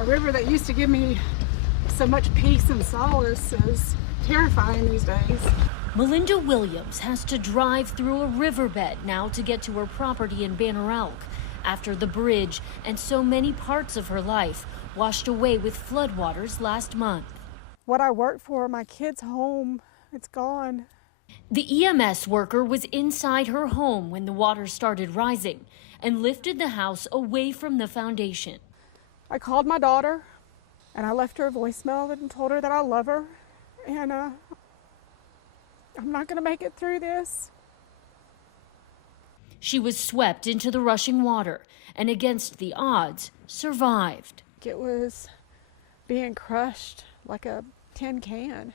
A river that used to give me so much peace and solace is terrifying these days. Melinda Williams has to drive through a riverbed now to get to her property in Banner Elk after the bridge and so many parts of her life washed away with floodwaters last month. What I worked for, my kids' home, it's gone. The EMS worker was inside her home when the water started rising and lifted the house away from the foundation. I called my daughter and I left her a voicemail and told her that I love her, and I'm not going to make it through this. She was swept into the rushing water and, against the odds, survived. It was being crushed like a tin can.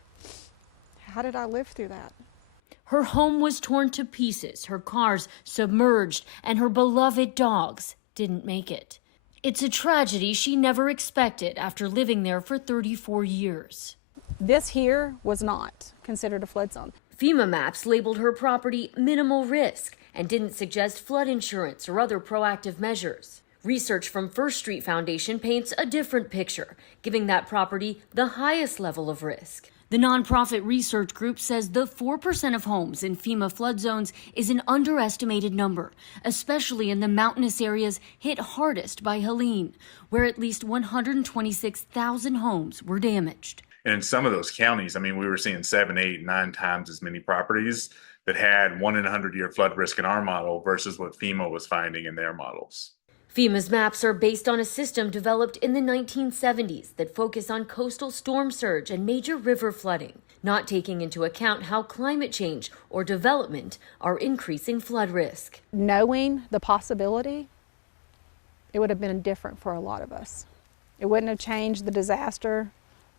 How did I live through that? Her home was torn to pieces, her cars submerged, and her beloved dogs didn't make it. It's a tragedy she never expected after living there for 34 years. This here was not considered a flood zone. FEMA maps labeled her property minimal risk and didn't suggest flood insurance or other proactive measures. Research from First Street Foundation paints a different picture, giving that property the highest level of risk. The nonprofit research group says the 4% of homes in FEMA flood zones is an underestimated number, especially in the mountainous areas hit hardest by Helene, where at least 126,000 homes were damaged. And in some of those counties, I mean, we were seeing 7, 8, 9 times as many properties that had 1 in a 100-year flood risk in our model versus what FEMA was finding in their models. FEMA's maps are based on a system developed in the 1970s that focus on coastal storm surge and major river flooding, not taking into account how climate change or development are increasing flood risk. Knowing the possibility, it would have been different for a lot of us. It wouldn't have changed the disaster,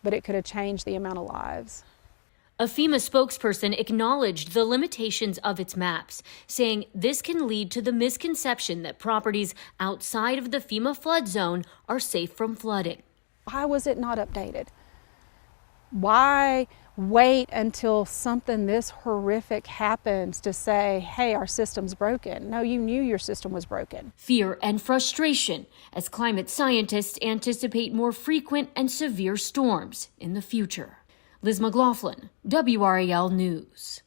but it could have changed the amount of lives. A FEMA spokesperson acknowledged the limitations of its maps, saying this can lead to the misconception that properties outside of the FEMA flood zone are safe from flooding. Why was it not updated? Why wait until something this horrific happens to say, hey, our system's broken? No, you knew your system was broken. Fear and frustration as climate scientists anticipate more frequent and severe storms in the future. Liz McLaughlin, WRAL News.